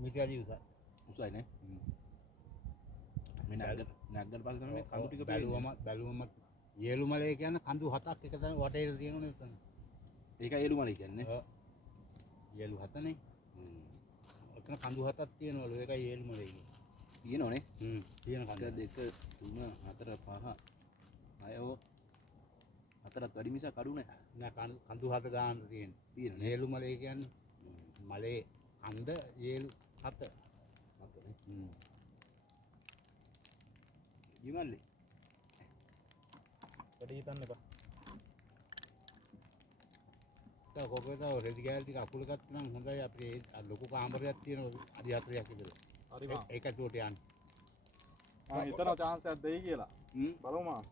මිටි උසයි. උසයි නේ. මේ නැග්ගට පස්සේ තමයි මේ කඳු ටික බැලුවම යේලු මලේ කියන්නේ කඳු 7ක් එක තැන වටේට තියෙනවනේ එතන. ඒක යේලු මලේ කියන්නේ. ඔව්. යේලු 7නේ. එතන කඳු 7ක් තියෙනවලු. ඒකයි යේලු මලේ කියන්නේ. තියෙනවනේ. තියෙන කඳු. 1 2 3 4 5 6 හතරක් වැඩි මිසක් අඩු නැහැ. නෑ කඳු 7 ගානක් තියෙන. යේලු මලේ කියන්නේ මලේ කඳ යේලු 7. හතනේ. ජීමල්ලි. වැඩි හිතන්න එපා. ඒක කොහෙද රෙදි ගෑල් ටික අකුල ගත්ත නම් හොඳයි අපේ ලොකු කාමරයක් තියෙනවා අඩි 4ක් විතර. හරි මා. ඒක චෝට යන්න. මම හිතනවා chance එකක් දෙයි කියලා. බලමු මා.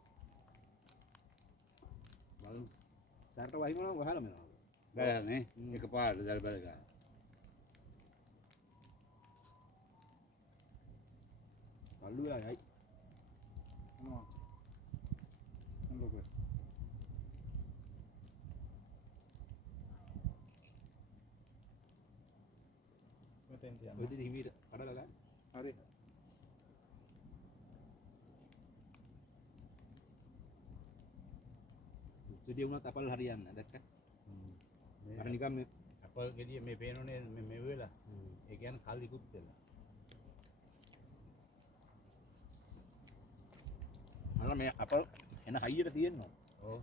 බලමු. සැරට වහිනවා වහලා මෙනවා. බැලනේ එකපාරට දැල් බැල ගන්න. කල්ලු වෙලා යයි. මොනවා? මොකද? මෙතෙන් තියන්න. ඔය දෙවි හිමීට කඩලා ගන්න. හරි. සිටිය වුණත් අපල් හරියන්නේ නැහැ දැක්ක. අර නිකන් මේ අපල් ගෙඩිය මේ පේනෝනේ මේ වෙලා. ඒ කියන්නේ කල් ඉක්ුත් වෙලා. අර මේ අපල් එන හයියට තියෙනවා. ඔව්.